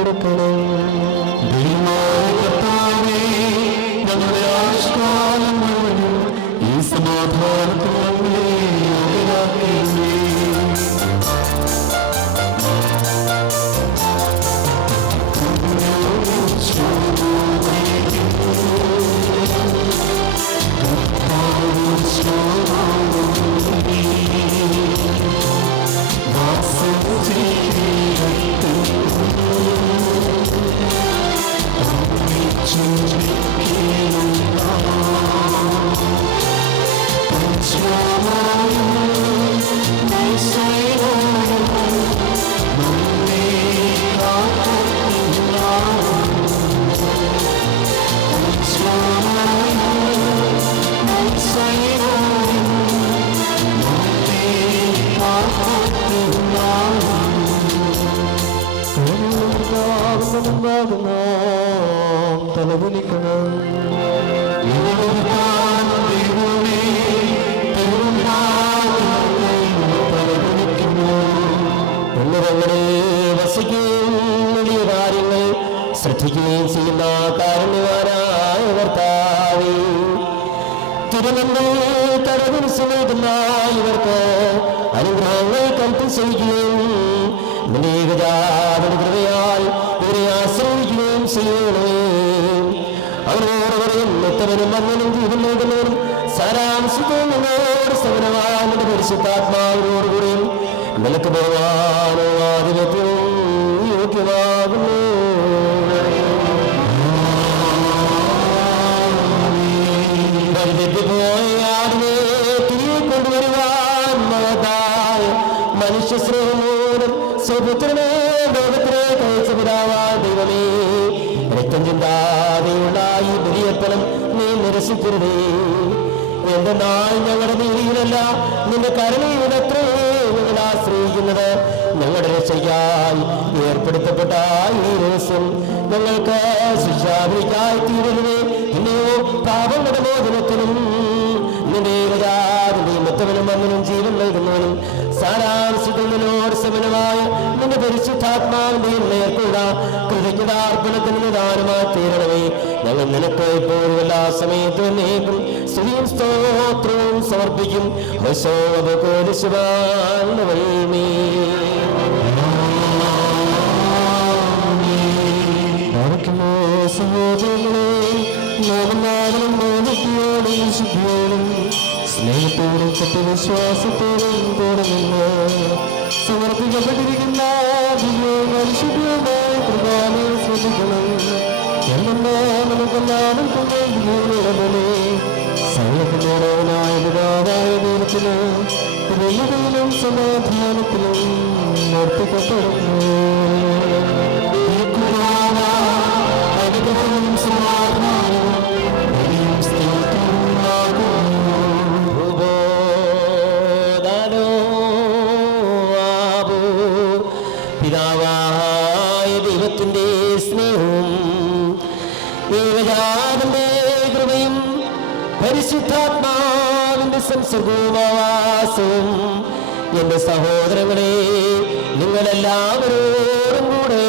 കൊടുക്കണം. ഞങ്ങളുടെ ആയുഷ്കാലം മുഴുവനും ഈ സമാധാനത്തിൽ നമ്മളെ യോഗ്യരാക്കണമേ. തലകുനിക്കണം. വസിക്കുകയും വലിയ കാര്യങ്ങൾ ശ്രദ്ധിക്കുകയും ചെയ്യുന്ന കാരുണ്യവാനായ കർത്താവേ, തിരുവനന്തപുരം തലകുനിക്കുന്ന ഇവർക്ക് അനുഗ്രഹങ്ങൾ കൽപ്പിക്കുകയും കൃപയാൽ ഇവരെ ആശ്രയിക്കുകയും ചെയ്യണേ. അവരോട് പറയും എത്തവനും വന്നനും ജീവൻ നൽകുന്നവരും സാരാംശത്തോട് സമനവാന്റെ പരിശുദ്ധാത്മാവിനോടുകൂടിയും നിലക്ക് പോകാനോ ആധിപത്യവും യോഗ്യമാകുന്നു. പോയാടിനെ തിരികെ കൊണ്ടുവരുവാൻ മഹത്തായ മനുഷ്യ സ്നേഹമൂലം സ്വപുത്രനെ ലോകത്തിലേക്ക് അയച്ച പിതാവായ ദൈവമേ, രക്തം ചിന്താതെയുള്ള ഈ ബലിയർപ്പണം നീ നിരസിക്കരുതേ. എന്തെന്നാൽ ഞങ്ങളുടെ നീതിയിലല്ല നിന്റെ കരുണയിലത്രേ ഞങ്ങൾ ആശ്രയിക്കുന്നത്. ഞങ്ങളുടെ രക്ഷയ്ക്കായി ഏർപ്പെടുത്തപ്പെട്ട ഈ രഹസ്യം ഞങ്ങൾക്ക് ശിക്ഷാവിധിക്കായി തീരരുതേ. പിന്നെയോ പാപങ്ങളുടെ മോചനത്തിനും നിന്റെ ഏകജാതന്റെയും മൊത്തവനും വന്നനും ജീവൻ നൽകുന്നവനും സാരാംശത്തിനോട് സമനമായ നിന്റെ പരിശുദ്ധാത്മാവിന്റെയും നേർക്കുള്ള കൃതജ്ഞതാർപ്പണത്തിന് നിദാനമായി തീരണമേ. ഞങ്ങൾ നിനക്ക് ഇപ്പോഴും എല്ലാ സമയത്തും എന്നേക്കും സ്തുതിയും സ്തോത്രവും സമർപ്പിക്കും. സ്നേഹത്തോടും സത്യവിശ്വാസത്തോടും കൂടെ നിന്ന് സമർപ്പിക്കപ്പെട്ടിരിക്കുന്ന പരിശുദ്ധമായ പ്രധാനം ശ്രദ്ധിക്കണം. എന്നാൽ നമുക്കെല്ലാവർക്കും വേണ്ടിയിടമേ സൈന്യത്തിനോടവനായ പിതാവായ ദൈവത്തിന് വെല്ലുവിളിയിലും സമാധാനത്തിലും നിർത്തിക്കപ്പെടുന്നു. പിതാവായ ദൈവത്തിന്റെ സ്നേഹവും ഏകജാതന്റെ കൃപയും പരിശുദ്ധാത്മാവിന്റെ സംസർഗവും എന്റെ സഹോദരങ്ങളെ നിങ്ങളെല്ലാവരോടും കൂടെ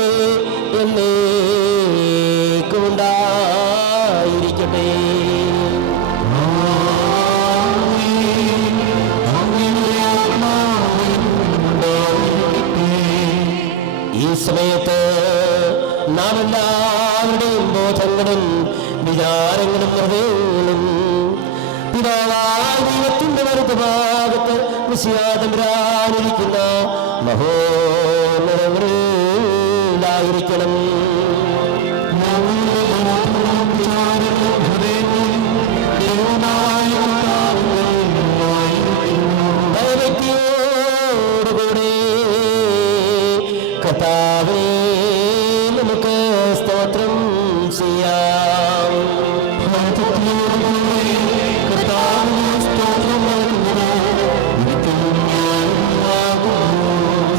എന്നേക്കും ഉണ്ടായിരിക്കട്ടെ. ഈ സമയത്ത് നാം എല്ലാവരുടെയും ബോധങ്ങളും വിചാരങ്ങളും ഹൃദയങ്ങളും പിതാവായ ദൈവത്തിന്റെ വലതുഭാഗത്ത് വിശ്വാസംരാനിരിക്കുന്ന മഹോന്നതങ്ങളിലായിരിക്കണം. ഭയഭക്തിയോടുകൂടി കർത്താവേ നമുക്ക് സ്തോത്രം ചെയ്യാം.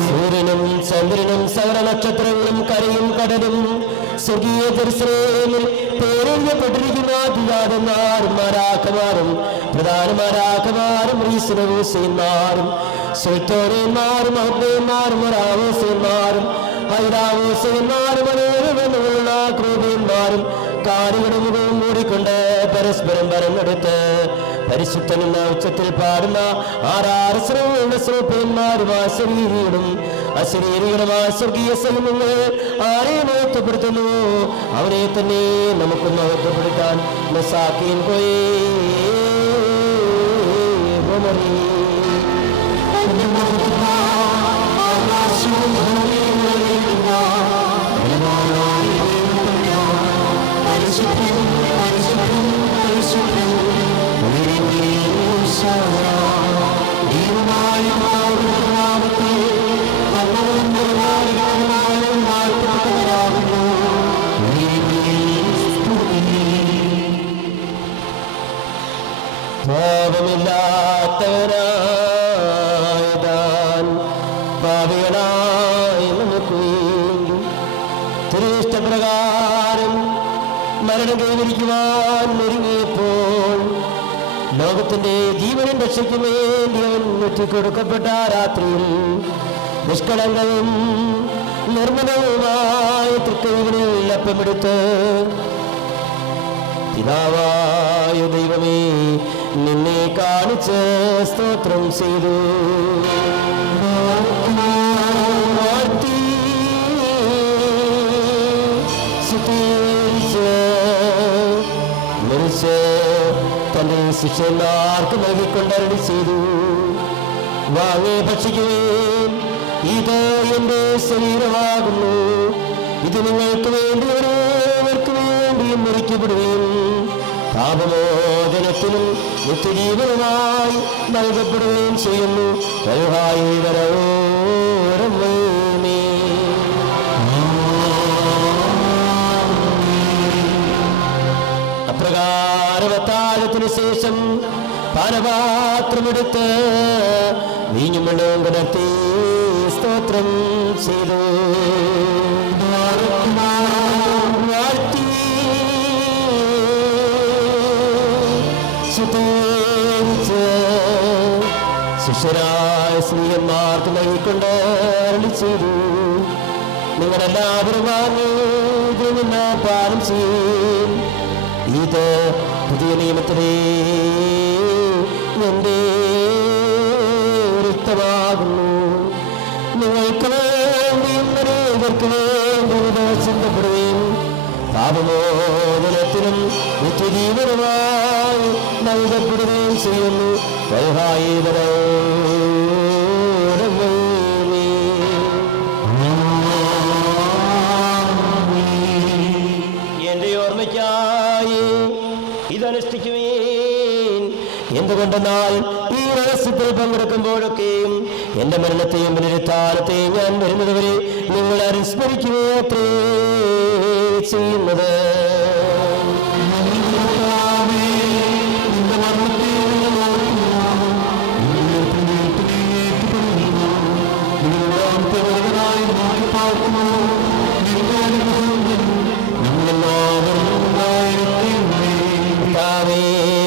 സൂര്യനും ചന്ദ്രനും സൗരനക്ഷത്രങ്ങളും കരയും കടലും സ്വർഗീയ ജെറുസലേമിൽ പേരെഴുതപ്പെട്ടിരിക്കുന്ന അധികാരന്മാരും മാരാഖമാരും പ്രധാനമാരാഖമാരും റീസനവൂസന്മാരും സുൽത്തോരന്മാരും അഹ്ബന്മാരും റാവൂസന്മാരും ഹൈറാവൂസന്മാരും ചൊല്ലിക്കൊണ്ട് പരസ്പരം പറഞ്ഞെടുത്ത് പരിശുദ്ധനെന്ന ഉച്ചത്തിൽ പാടുന്ന ആറാറ് ശ്രേഷ്ഠന്മാരുമായ ശരീരികളും അശരീരികളുമായ സ്വർഗീയ സൈന്യങ്ങൾ ആരെ മഹത്വപ്പെടുത്തുന്നു അവനെ തന്നെ നമുക്ക് മഹത്വപ്പെടുത്താൻ മെസാക്കീൻ പോയേ പാപമില്ലാത്തവനായതാൻ പാപികളായി നമുക്ക് വേണ്ടി തിരുഷ്ടപ്രകാരം മരണം കൈവരിക്കുവാൻ ഒരുങ്ങിയപ്പോൾ ലോകത്തിന്റെ ജീവനും രക്ഷയ്ക്കും വേണ്ടി അവൻ വെട്ടിക്കൊടുക്കപ്പെട്ട രാത്രിയിൽ നിഷ്കളങ്കവും നിർമ്മലവുമായ തൃക്കൈകളിൽ അപ്പമെടുത്ത് പിതാവായ ദൈവമേ നിന്നെ കാണിച്ച് സ്തോത്രം ചെയ്തു തന്റെ ശിഷ്യന്മാർക്ക് നൽകിക്കൊണ്ടരടി ചെയ്തു വാങ്ങി ഭക്ഷിക്കുവേൻ ഇത് എന്റെ ശരീരമാകുന്നു ഇത് നിങ്ങൾക്ക് വേണ്ടി ഓരോരുത്തർക്ക് വേണ്ടിയും മുറിക്കപ്പെടുകയും പാപമോചനത്തിനും നിത്യജീവനുമായി നൽകപ്പെടുകയും ചെയ്യുന്നു. അപ്രകാരം അത്താഴത്തിനു ശേഷം പാനപാത്രമെടുത്ത് വീഞ്ഞും വെള്ളവും കലർത്തി സ്തോത്രം ചെയ്തു വാഴ്ത്തി ശിഷ്യരായ സ്ത്രീയന്മാർക്ക് നൽകിക്കൊണ്ട് അരുളി ചെയ്തു, നിങ്ങളെല്ലാവരും വാങ്ങി ഇതിൽ നിന്ന് പാനം ചെയ്യും. ഇത് പുതിയ നിയമത്തിലെ എന്റെ രക്തമാകുന്നു. നിങ്ങൾക്ക് വേണ്ടിയും അനേകർക്ക് വേണ്ടി ചിന്തപ്പെടുകയും പാപമോചനത്തിനും നിത്യജീവനുമായി നൽകപ്പെടുകയും ചെയ്യുന്നു. എന്റെ ഓർമ്മയ്ക്കായി ഇതനുഷ്ഠിക്കുവേൻ. എന്തുകൊണ്ടെന്നാൽ ഈ രഹസ്യത്തിൽ പങ്കെടുക്കുമ്പോഴൊക്കെയും എന്റെ മരണത്തെയും പുനരുത്ഥാനത്തെയും ഞാൻ വരുന്നതുവരെ നിങ്ങൾ അനുസ്മരിക്കുകയത്രേ ചെയ്യുന്നത്.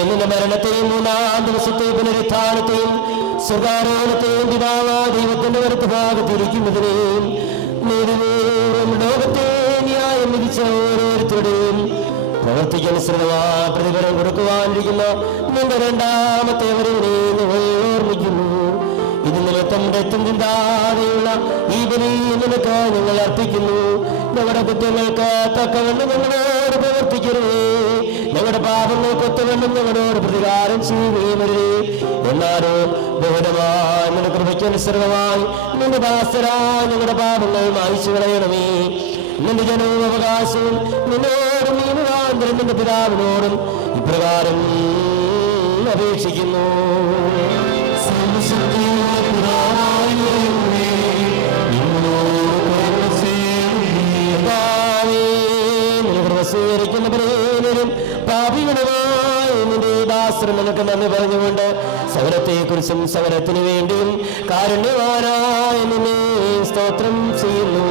നിന്റെ മരണത്തെയും മൂന്നാം ദിവസത്തെ പുനരുത്ഥാനത്തെയും സ്വർഗാരോഹണത്തെയും പിതാവാ ദൈവത്തിന്റെ വലത്ത് ഭാഗത്തിരിക്കുന്നതിനെയും നേടുവേറും ലോകത്തെ ന്യായം വിധിച്ച ഓരോരുത്തരുടെയും പ്രവർത്തിക്കനുസൃതമായ പ്രതിഫലം കൊടുക്കുവാനിരിക്കുന്ന നിന്റെ രണ്ടാമത്തെ വരവിനെ നിങ്ങൾ ഓർമ്മിക്കുന്നു. ഇത് നിമിത്തം രക്തം ചിന്താതെയുള്ള ഈ ബലി നിനക്ക് ഞങ്ങൾ അർപ്പിക്കുന്നു. ഞങ്ങളുടെ കുറ്റങ്ങൾക്ക് തക്കവണ്ണം ഞങ്ങളോട് പ്രവർത്തിക്കരുതേ, ഞങ്ങളുടെ പാപങ്ങൾക്കൊത്തവണ്ണം ഞങ്ങളോട് പ്രതികാരം ചെയ്യുകയുമരുതേ. എന്നാലും ബഹുലമായി നിന്റെ കൃപയ്ക്കനുസൃതമായി നിന്റെ ദാസരായ ഞങ്ങളുടെ പാപങ്ങൾ മായിച്ചു കളയണമേ. നിന്റെ ജനവും അവകാശവും നിന്നോടും ഈ മുഖാന്തരം നിന്റെ പിതാവിനോടും ഇപ്രകാരം അപേക്ഷിക്കുന്നു. സ്വീകരിക്കുന്നവരും പാപികളുമായി നിന്റെ ദാസരും നിനക്ക് നന്ദി പറഞ്ഞുകൊണ്ട് സകലത്തെക്കുറിച്ചും സകലത്തിനു വേണ്ടിയും കാരുണ്യവാനായ നിന്നെ സ്തോത്രം ചെയ്യുന്നു.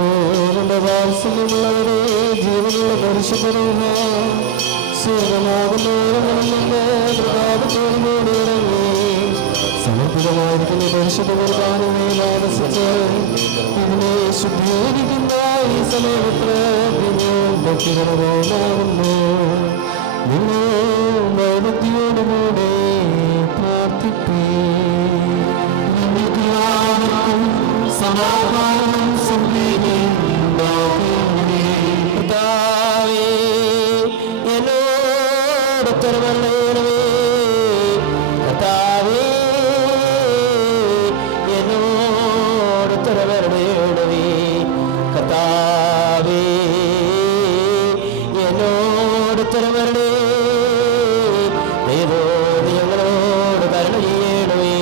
Oh ദൈവത്തിന്റെ വാത്സല്യമുള്ളവരെ ജീവനുള്ള പരിശുദ്ധരൂപ സ്വർഗമാകുന്നവരുടെ പ്രഭാതത്തോടുകൂടി ഇറങ്ങി സമർപ്പിതമായിരിക്കുന്ന പരിശുദ്ധ കുർബാനയെ താമസിച്ച് ഇതിനെ ശുദ്ധീകരിക്കുന്ന ഈ സമയത്ത് ഭക്തിപരമാകുന്നു. നിങ്ങൾ ഭക്തിയോടുകൂടെ പ്രാർത്ഥിപ്പേ. സമാധാനം എന്നോട് തരുവല്ലേ കർത്താവേ, എന്നോട് തരുവരണേ കർത്താവേ, എന്നോട് തരുവരണേ. ദൈവമേ ഞങ്ങളോട് കരുണ ചെയ്യണമേ.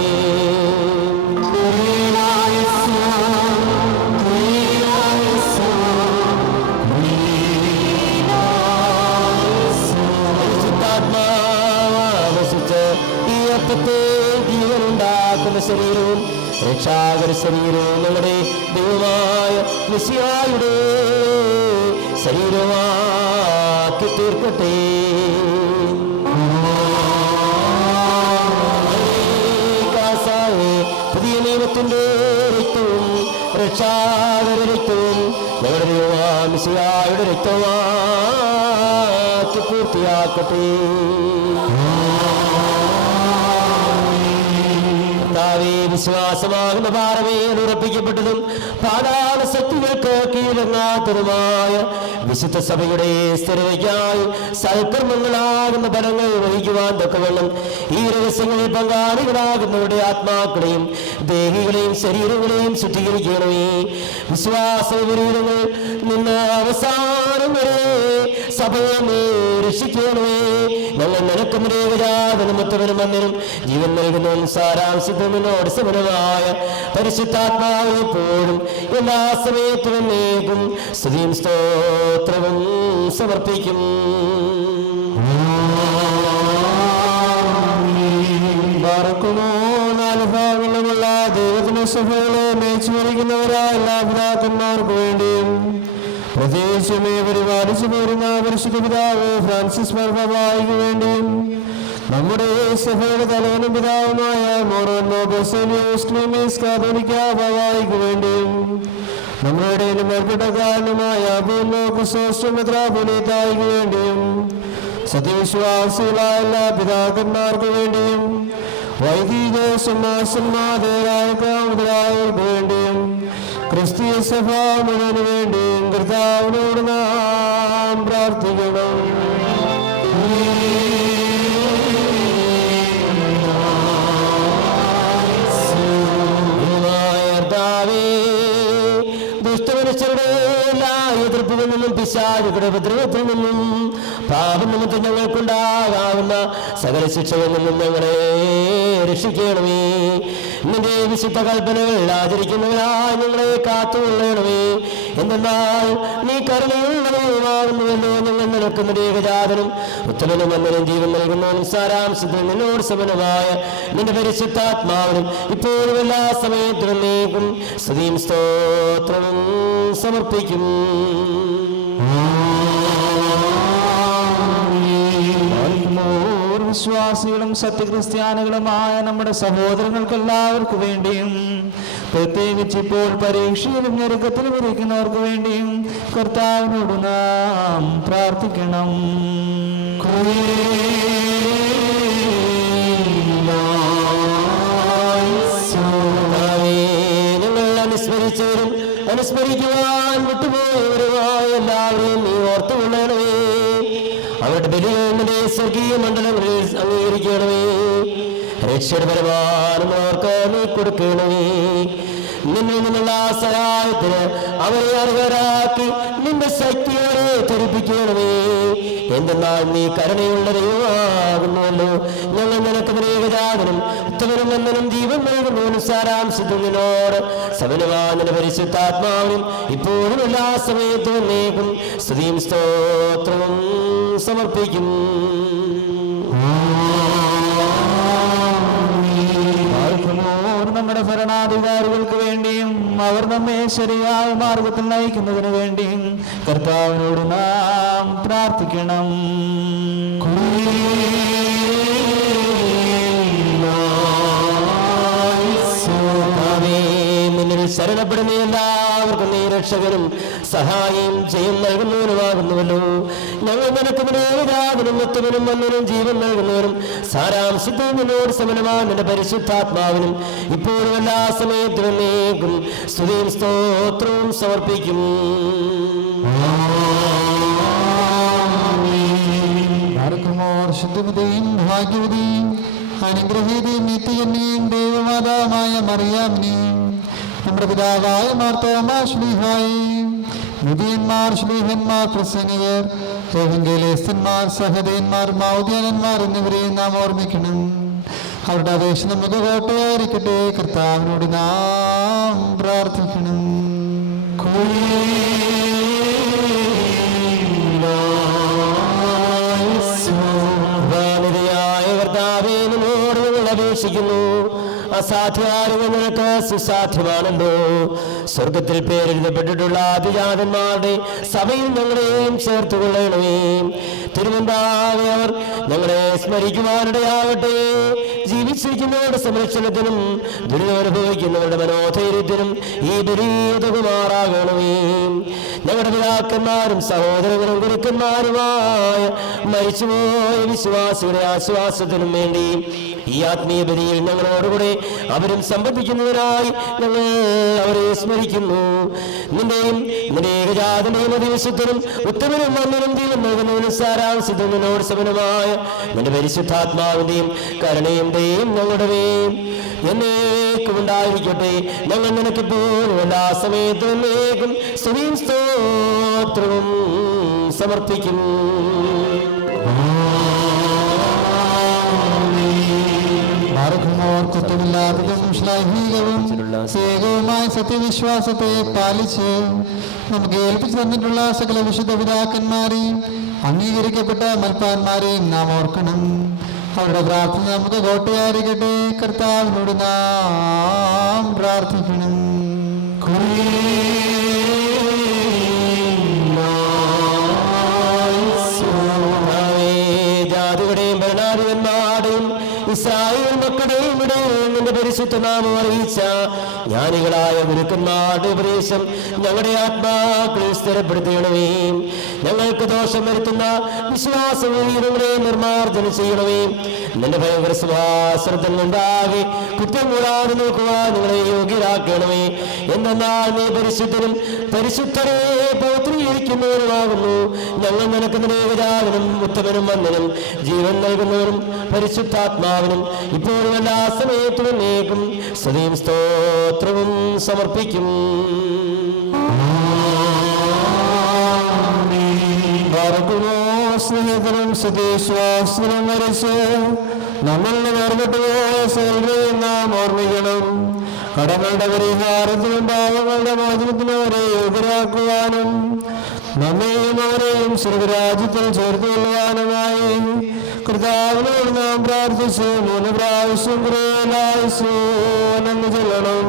ജീവനുണ്ടാക്കുന്ന ശരീരവും രക്ഷാകര ശരീരവും ഞങ്ങളുടെ ദൈവമായ മെസ്സിയായുടെ ശരീരമാക്കി തീർക്കട്ടെ. പുതിയ നിയമത്തിന്റെ രക്തവും രക്ഷാകര രക്തവും ഞങ്ങളുടെ ദൈവമായ മെസ്സിയായുടെ രക്തമാക്കി പൂർത്തിയാക്കട്ടെ. വിശ്വാസമാകുന്ന പാറമേൽ ഉറപ്പിക്കപ്പെട്ടതും പാതാള ശക്തികൾക്ക് കീഴടങ്ങാത്തതുമായ വിശുദ്ധ സഭയുടെ സ്ഥിരതയ്ക്കായി സൽക്കർമ്മങ്ങളാകുന്ന ഫലങ്ങൾ വഹിക്കുവാൻ തക്കവണ്ണം ഈ രഹസ്യങ്ങളിൽ പങ്കാളികളാകുന്നവരുടെ ആത്മാക്കളെയും ദേഹികളെയും ശരീരങ്ങളെയും ശുദ്ധീകരിക്കണമേ. വിശ്വാസ വിപരീതങ്ങൾ നിന്ന് അവസാനം വരെ സഭയെ രക്ഷിക്കണമേ. ഞങ്ങൾ നിനക്കും രേഖജാതനും ഉത്തമനും വന്നനും ജീവൻ നൽകുന്നതും സാരാംശത്തിനോട് സമനമായ പരിശുദ്ധാത്മാവിനെ എപ്പോഴും എല്ലാ സമയത്തും എന്നേക്കും സ്തുതിയും സ്തോത്രവും സമർപ്പിക്കും. നാല് ഭാഗങ്ങളുമുള്ള ദൈവത്തിന്റെ സഭകളെ മേച്ചുമരിക്കുന്നവരായ എല്ലാ പിതാക്കന്മാർക്ക് വേണ്ടിയും പ്രത്യേകിച്ചുമേ പരിപാലിച്ചു പോരുന്ന പരിശുദ്ധ പിതാവ് ഫ്രാൻസിസ് മാർപ്പാപ്പായ്ക്ക് വേണ്ടിയും നമ്മുടെ സഭയുടെ തലവനും പിതാവുമായ മോറോനോ ബസേലിയോസ് ക്ലീമീസ് കാതോലിക്ക ബാവായ്ക്ക് വേണ്ടിയും നമ്മുടെ ഇടയിലും ഏർപ്പെട്ടക്കാരനുമായ അബൂലോ ക്രിസോസ്റ്റം മെത്രാപ്പൊലീത്തായ്ക്ക് വേണ്ടിയും സത്യവിശ്വാസികളായ എല്ലാ പിതാക്കന്മാർക്ക് വേണ്ടിയും വൈദിക മുതലായവർക്ക് വേണ്ടിയും ക്രിസ്തീയ സഭ മുഴുവന് വേണ്ടിയും കർത്താവിനോട് നാം പ്രാർത്ഥിക്കണം. ദുഷ്ടമനുഷ്യരുടെ എല്ലാ എതിർപ്പുകളിൽ നിന്നും പിശാചുകളുടെ ഉപദ്രവത്തിൽ നിന്നും പാപം നിമിത്തം ഞങ്ങൾക്കുണ്ടാകാവുന്ന സകല ശിക്ഷകളിൽ നിന്നും ഞങ്ങളെ രക്ഷിക്കണമേ. നിന്റെ വിശുദ്ധ കൽപ്പനകൾ ആചരിക്കുന്നവരായി ഞങ്ങളെ കാത്തുകൊള്ളണമേ. എന്തെന്നാൽ നീ കരുണയുള്ളവരുമാകുന്നുവല്ലോ. ഞങ്ങൾ നിലക്കുന്ന ഏകജാതനും ഉത്തമനും വന്നനും ജീവൻ നൽകുന്നവനും സാരാംശത്തിൽ നിന്നോട് സമനമായ നിന്റെ പരിശുദ്ധാത്മാവിനും ഇപ്പോഴും എല്ലാ സമയത്തും നീക്കും സ്തുതിയും സ്തോത്രവും സമർപ്പിക്കും. വിശ്വാസികളും സത്യക്രിസ്ത്യാനികളുമായ നമ്മുടെ സഹോദരങ്ങൾക്കെല്ലാവർക്കു വേണ്ടിയും പ്രത്യേകിച്ച് ഇപ്പോൾ പരീക്ഷയിലും ഞെരുക്കത്തിലും ഇരിക്കുന്നവർക്ക് വേണ്ടിയും കർത്താവിനോട് നാം പ്രാർത്ഥിക്കണം. ഞങ്ങൾ അനുസ്മരിച്ചവരും അനുസ്മരിക്കുവാൻ വിട്ടുപോയവരുമായ എല്ലാവരെയും നീ ഓർത്തുകൊള്ളണമേ. അവരുടെ ബലിയുടെ സ്വർഗീയ മണ്ഡലങ്ങളിൽ അംഗീകരിക്കണമേ. രക്ഷയുടെ പരമാനം അവർക്ക് നീ കൊടുക്കണമേ. നിന്നിൽ നിന്നുള്ള സഹായത്തിന് അവരെ അർഹരാക്കി നിന്റെ ശക്തിയോടെ ധരിപ്പിക്കണമേ. എന്തെന്നാൽ നീ കരുണയുള്ള ദൈവമാകുന്നുവല്ലോ. ഞങ്ങൾ നിനക്ക് ഏകജാതനും ഉത്തമനും വന്ദനും ജീവൻ നൽകുന്നവനും സാരാംശത്തിൽ നിന്നോട് സമനവാദന പരിശുദ്ധാത്മാവിനും ഇപ്പോഴും എല്ലാ സമയത്തും നീക്കും സ്തുതിയും സ്തോത്രവും സമർപ്പിക്കും. നമ്മുടെ ഭരണാധികാരികൾക്ക് വേണ്ടിയും അവർ നമ്മെ ശരിയായ മാർഗത്തിൽ നയിക്കുന്നതിന് വേണ്ടിയും കർത്താവിനോട് നാം പ്രാർത്ഥിക്കണം. ശരണപ്പെടുന്ന എല്ലാവർക്കും നീ രക്ഷകരും സഹായം ചെയ്യും നൽകുന്നവനുമാകുന്നുവല്ലോ. ഞങ്ങൾ നിനക്ക് വിനോദാവിനും മുത്തുവിനും മണ്ണിനും ജീവൻ നൽകുന്നവരും സാരാംശത്തിൽ നിന്നോട് സമനമായ നിന്റെ പരിശുദ്ധാത്മാവിനും ഇപ്പോഴും എല്ലാ സമയത്തിലും നീക്കും സ്തുതിയും സ്തോത്രവും സമർപ്പിക്കും. ശുദ്ധവതിയും ഭാഗ്യവതിയും അനുഗ്രഹീതയും നിത്യകന്യയും ദൈവമാതാവായ മറിയാമിനെയും നമ്മുടെ പിതാവായ മാർത്തോമാ ശ്ലീഹായെയും മുതിയന്മാർ ശ്ലീഹന്മാർ പ്രസംഗകർ എവങ്കേലിസ്തന്മാർ സഹദേന്മാർ മൗദ്യാനന്മാർ എന്നിവരെയും നാം ഓർമ്മിക്കണം. അവരുടെ അപേക്ഷ നമുക്ക് കോട്ടയായിരിക്കട്ടെ. കർത്താവിനോട് നാം പ്രാർത്ഥിക്കണം. അപേക്ഷിക്കുന്നു. അസാധ്യമാണെന്ന് നിനക്ക് സുസാധ്യമാണല്ലോ. സ്വർഗത്തിൽ പേരെഴുതപ്പെട്ടിട്ടുള്ള ആദിജാതന്മാരുടെ സഭയിൽ ഞങ്ങളെയും ചേർത്തുകൊള്ളണമേ. തിരുവന്താവെ അവർ ഞങ്ങളെ സ്മരിക്കുവാനിടയാകട്ടെ. ജീവിച്ചിരിക്കുന്നവരുടെ സംരക്ഷണത്തിനും ദുരിതമനുഭവിക്കുന്നവരുടെ മനോധൈര്യത്തിനും ഈ ദുരിതകുമാറാകണമേ. ഞങ്ങളുടെ പിതാക്കന്മാരും സഹോദരങ്ങളും ഗുരുക്കന്മാരുമായ മരിച്ചുപോയ വിശ്വാസികളുടെ ആശ്വാസത്തിനും വേണ്ടി ഈ ആത്മീയ ബലിയിൽ ഞങ്ങളോടുകൂടെ അവരും സംബന്ധിക്കുന്നതിനായി ഞങ്ങൾ അവരെ സ്മരിക്കുന്നു. നിന്റെയും നിന്റെ ഏകജാതന്റെയും അതിവിശുദ്ധനും ഉത്തമനും മണ്ണിനും ജീവൻ നൽകുന്നതിനും സാരാംശത്തിൽ നിന്നോട് സമനമായ നിന്റെ പരിശുദ്ധാത്മാവിന്റെയും കരുണയും ദയയും ഞങ്ങളുടെ മേൽ എന്നേക്കും ഉണ്ടായിരിക്കട്ടെ. ഞങ്ങൾ നിനക്കിപ്പോഴും എല്ലാ സമയത്തും എന്നേക്കും സ്തുതിയും സ്തോത്രവും സമർപ്പിക്കും. കുറ്റമില്ലാത്തതും ശ്ലാഘീകവും ഏകവുമായ സത്യവിശ്വാസത്തെ പാലിച്ച് നമുക്ക് ഏൽപ്പിച്ചു തന്നിട്ടുള്ള സകല വിശുദ്ധ പിതാക്കന്മാരെയും അംഗീകരിക്കപ്പെട്ട മൽപ്പാന്മാരെയും നാം ഓർക്കണം. അവരുടെ പ്രാർത്ഥന നമുക്ക് കോട്ടയായിരിക്കട്ടെ. കർത്താവിനോട് നാം പ്രാർത്ഥിക്കണം. ജാതികളുടെയും ഭരണാധിപന്മാരുടെയും ഇസ്രായേൽ മക്കളുടെയും ഇടയിൽ നിന്റെ പരിശുദ്ധ നാമം അറിയിച്ച ജ്ഞാനികളായ ഗുരുക്കന്മാരുടെ ഉപദേശം ഞങ്ങളുടെ ആത്മാക്കളെ സ്ഥിരപ്പെടുത്തണമേ. ഞങ്ങൾക്ക് ദോഷം വരുത്തുന്ന വിശ്വാസവീരങ്ങളെ നിർമ്മാർജ്ജനം ചെയ്യണമേ. നിന്റെ ഭയങ്കര സുഭാശ്രത്തിൽ നിന്നാകെ കുറ്റം കൂടാതെ നോക്കുവാൻ നിങ്ങളെ യോഗ്യരാക്കണമേ. എന്നാൽ നീ പരിശുദ്ധനും പരിശുദ്ധരെ പൗത്രീകരിക്കുന്നവരുമാകുന്നു. ഞങ്ങൾ നിനക്ക് നിരേകജാതനും ഉത്തമനും വന്ദനും ജീവൻ നൽകുന്നവരും പരിശുദ്ധാത്മാവിനും ഇപ്പോഴും എല്ലാ സമയത്തും എന്നേക്കും സ്തുതിയും സ്തോത്രവും സമർപ്പിക്കും. സ്നേഹിതരും സതീശ്വാസനം വരച്ച് നമ്മളിൽ വേർപെട്ടുപോയ സകലരെയും നാം ഓർമ്മിക്കണം. കടങ്ങളുടെ പരിഹാരത്തിനും പാപങ്ങളുടെ മോചനത്തിനും അവരെ യോഗ്യരാക്കുവാനും നമ്മയും അവരെയും സ്വർഗരാജ്യത്തിൽ ചേർത്തുകൊള്ളുവാനുമായി കർത്താവിനോട് നാം പ്രാർത്ഥിച്ച് 3 പ്രാവശ്യം നന്ദി ചൊല്ലണം.